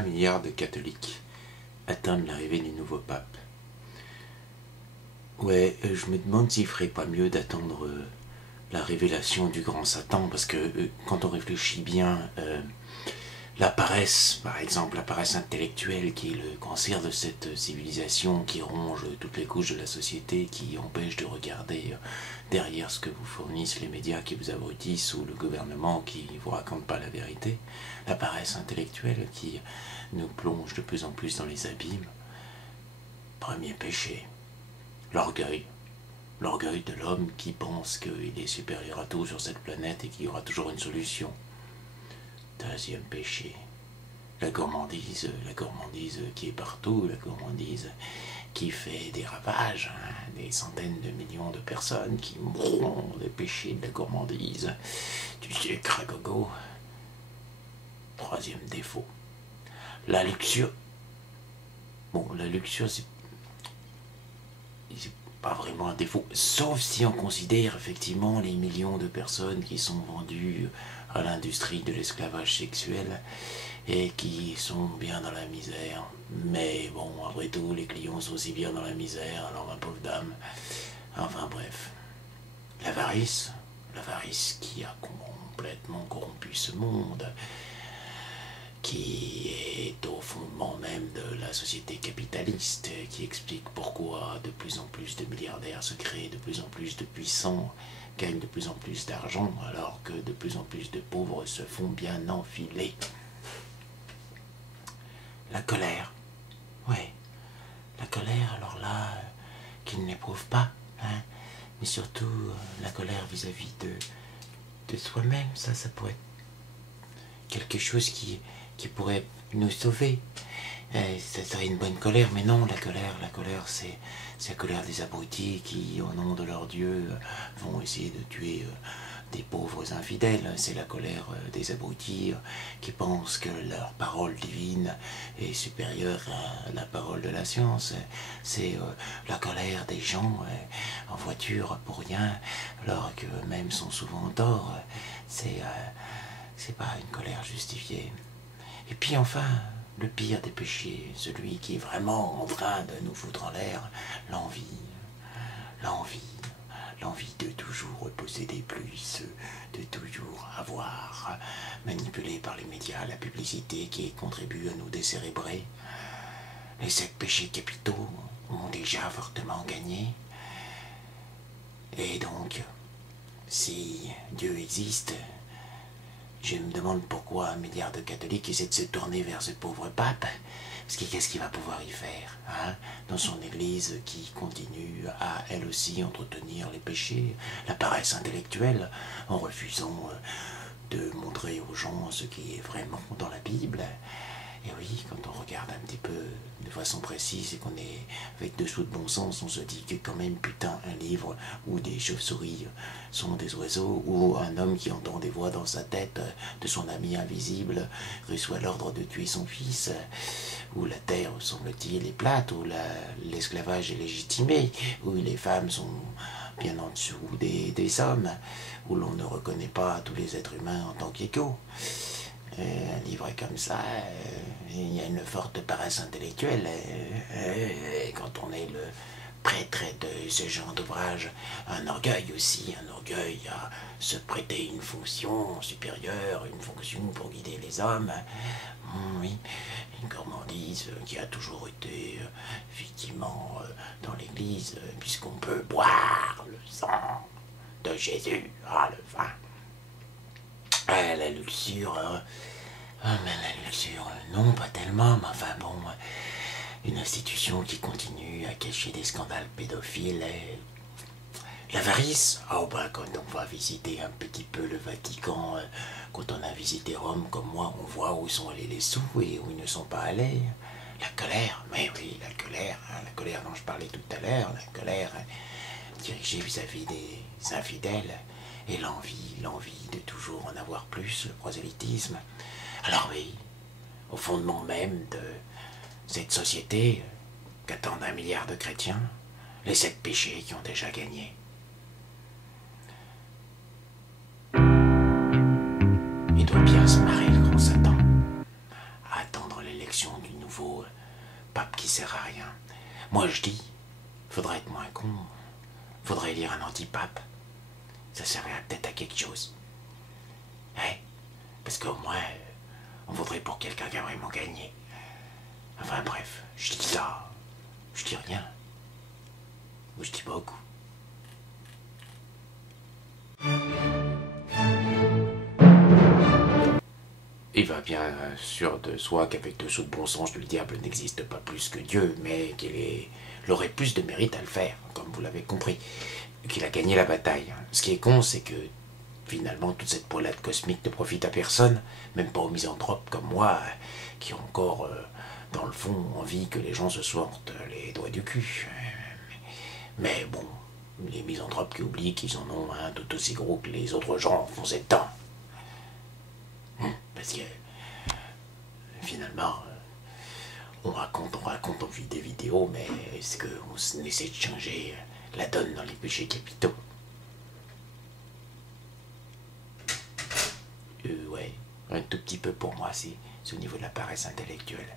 milliard de catholiques attendent l'arrivée du nouveau pape. Ouais, je me demande s'il ferait pas mieux d'attendre la révélation du grand Satan, parce que quand on réfléchit bien, la paresse, par exemple, la paresse intellectuelle, qui est le cancer de cette civilisation, qui ronge toutes les couches de la société, qui empêche de regarder derrière ce que vous fournissent les médias qui vous abrutissent ou le gouvernement qui vous raconte pas la vérité, la paresse intellectuelle qui nous plonge de plus en plus dans les abîmes. Premier péché, l'orgueil. L'orgueil de l'homme qui pense qu'il est supérieur à tout sur cette planète et qu'il y aura toujours une solution. Deuxième péché, la gourmandise qui est partout, la gourmandise qui fait des ravages, des centaines de millions de personnes qui mourront des péchés de la gourmandise, du sucre à gogo. Troisième défaut, la luxure. Bon, la luxure, c'est pas vraiment un défaut, sauf si on considère effectivement les millions de personnes qui sont vendues à l'industrie de l'esclavage sexuel et qui sont bien dans la misère. Mais bon, après tout, les clients sont aussi bien dans la misère, alors ma pauvre dame. Enfin bref. L'avarice qui a complètement corrompu ce monde, qui est au fondement même de la société capitaliste, qui explique pourquoi de plus en plus de milliardaires se créent, de plus en plus de puissants gagnent de plus en plus d'argent, alors que de plus en plus de pauvres se font bien enfiler. La colère, oui, la colère, alors là, qu'ils n'éprouvent pas, hein, mais surtout la colère vis-à-vis de soi-même, ça pourrait être quelque chose qui pourrait nous sauver. Ça serait une bonne colère, mais non, la colère, c'est la colère des abrutis qui, au nom de leur Dieu, vont essayer de tuer des pauvres infidèles. C'est la colère des abrutis qui pensent que leur parole divine est supérieure à la parole de la science. C'est la colère des gens en voiture pour rien, alors qu'eux-mêmes sont souvent en tort. C'est pas une colère justifiée. Et puis enfin, le pire des péchés, celui qui est vraiment en train de nous foutre en l'air, l'envie de toujours posséder plus, de toujours avoir, manipulé par les médias, la publicité qui contribue à nous décérébrer. Les 7 péchés capitaux ont déjà fortement gagné. Et donc, si Dieu existe, je me demande pourquoi 1 milliard de catholiques essaient de se tourner vers ce pauvre pape. Parce que qu'est-ce qu'il va pouvoir y faire, hein, dans son église qui continue à, elle aussi, entretenir les péchés, la paresse intellectuelle, en refusant de montrer aux gens ce qui est vraiment dans la Bible. Et oui, quand on regarde un petit peu de façon précise et qu'on est avec dessous de bon sens, on se dit que quand même, putain, un livre où des chauves-souris sont des oiseaux, ou un homme qui entend des voix dans sa tête de son ami invisible reçoit l'ordre de tuer son fils, où la terre, semble-t-il, est plate, où l'esclavage est légitimé, où les femmes sont bien en dessous des hommes, où l'on ne reconnaît pas tous les êtres humains en tant qu'égaux. Un livre comme ça, il y a une forte paresse intellectuelle. Quand on est le prêtre de ce genre d'ouvrage, un orgueil aussi, un orgueil à se prêter une fonction supérieure, une fonction pour guider les hommes. Oui, une gourmandise qui a toujours été effectivement dans l'église, puisqu'on peut boire le sang de Jésus, le vin. La luxure, mais la luxure, non, pas tellement, mais enfin bon, une institution qui continue à cacher des scandales pédophiles. L'avarice, quand on va visiter un petit peu le Vatican, quand on a visité Rome comme moi, on voit où sont allés les sous et où ils ne sont pas allés. La colère, mais oui, la colère dont je parlais tout à l'heure, la colère dirigée vis-à-vis des infidèles. Et l'envie de toujours en avoir plus, le prosélytisme. Alors oui, au fondement même de cette société qu'attendent 1 milliard de chrétiens, les 7 péchés qui ont déjà gagné. Il doit bien se marrer le grand Satan à attendre l'élection sert à rien. Moi je dis, faudrait être moins con, faudrait élire un antipape. Ça servirait peut-être à quelque chose. Hein? Parce qu'au moins, on voudrait pour quelqu'un qui a vraiment gagné. Enfin bref, je dis ça, je dis rien. Ou je dis beaucoup. Il va bien sûr de soi qu'avec 2 sous de bon sens, le diable n'existe pas plus que Dieu, mais qu'il aurait plus de mérite à le faire, comme vous l'avez compris, qu'il a gagné la bataille. Ce qui est con, c'est que finalement toute cette poilade cosmique ne profite à personne, même pas aux misanthropes comme moi, qui ont encore, dans le fond, envie que les gens se sortent les doigts du cul. Mais bon, les misanthropes qui oublient qu'ils en ont un tout aussi gros que les autres gens enfoncés dedans. Parce que finalement, on raconte en des vidéos, mais est-ce qu'on essaie de changer la donne dans les péchés capitaux? Ouais, un tout petit peu pour moi, c'est au niveau de la paresse intellectuelle.